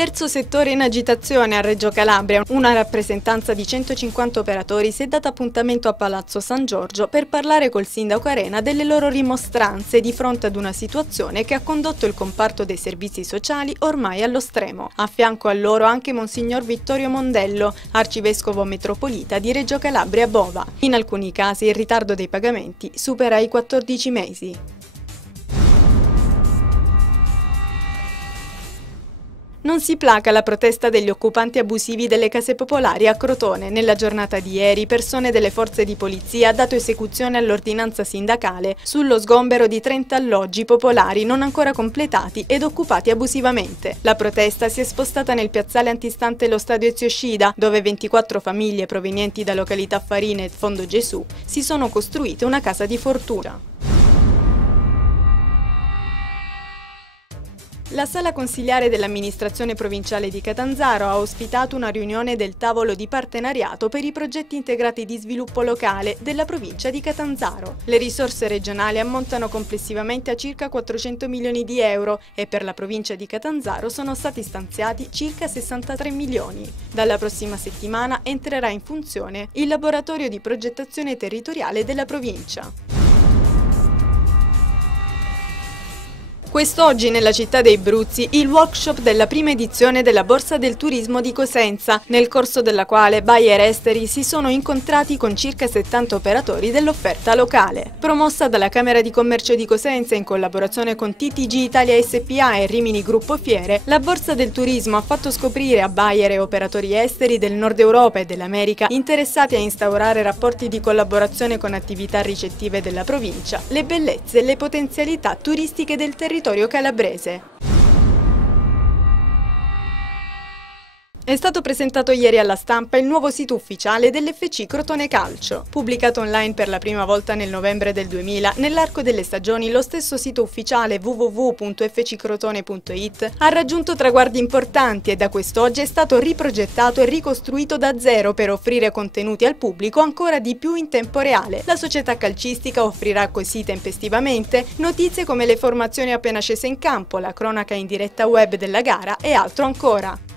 Terzo settore in agitazione a Reggio Calabria. Una rappresentanza di 150 operatori si è data appuntamento a Palazzo San Giorgio per parlare col sindaco Arena delle loro rimostranze di fronte ad una situazione che ha condotto il comparto dei servizi sociali ormai allo stremo. A fianco a loro anche Monsignor Vittorio Mondello, arcivescovo metropolita di Reggio Calabria Bova. In alcuni casi il ritardo dei pagamenti supera i 14 mesi. Non si placa la protesta degli occupanti abusivi delle case popolari a Crotone. Nella giornata di ieri, persone delle forze di polizia hanno dato esecuzione all'ordinanza sindacale sullo sgombero di 30 alloggi popolari non ancora completati ed occupati abusivamente. La protesta si è spostata nel piazzale antistante lo stadio Ezio Scida, dove 24 famiglie provenienti da località Farine e Fondo Gesù si sono costruite una casa di fortuna. La sala consiliare dell'amministrazione provinciale di Catanzaro ha ospitato una riunione del tavolo di partenariato per i progetti integrati di sviluppo locale della provincia di Catanzaro. Le risorse regionali ammontano complessivamente a circa 400 milioni di euro e per la provincia di Catanzaro sono stati stanziati circa 63 milioni. Dalla prossima settimana entrerà in funzione il laboratorio di progettazione territoriale della provincia. Quest'oggi nella città dei Bruzzi il workshop della prima edizione della Borsa del Turismo di Cosenza, nel corso della quale buyer esteri si sono incontrati con circa 70 operatori dell'offerta locale. Promossa dalla Camera di Commercio di Cosenza in collaborazione con TTG Italia SPA e Rimini Gruppo Fiere, la Borsa del Turismo ha fatto scoprire a buyer e operatori esteri del Nord Europa e dell'America interessati a instaurare rapporti di collaborazione con attività ricettive della provincia, le bellezze e le potenzialità turistiche del territorio calabrese. È stato presentato ieri alla stampa il nuovo sito ufficiale dell'FC Crotone Calcio. Pubblicato online per la prima volta nel novembre del 2000, nell'arco delle stagioni lo stesso sito ufficiale www.fccrotone.it ha raggiunto traguardi importanti e da quest'oggi è stato riprogettato e ricostruito da zero per offrire contenuti al pubblico ancora di più in tempo reale. La società calcistica offrirà così tempestivamente notizie come le formazioni appena scese in campo, la cronaca in diretta web della gara e altro ancora.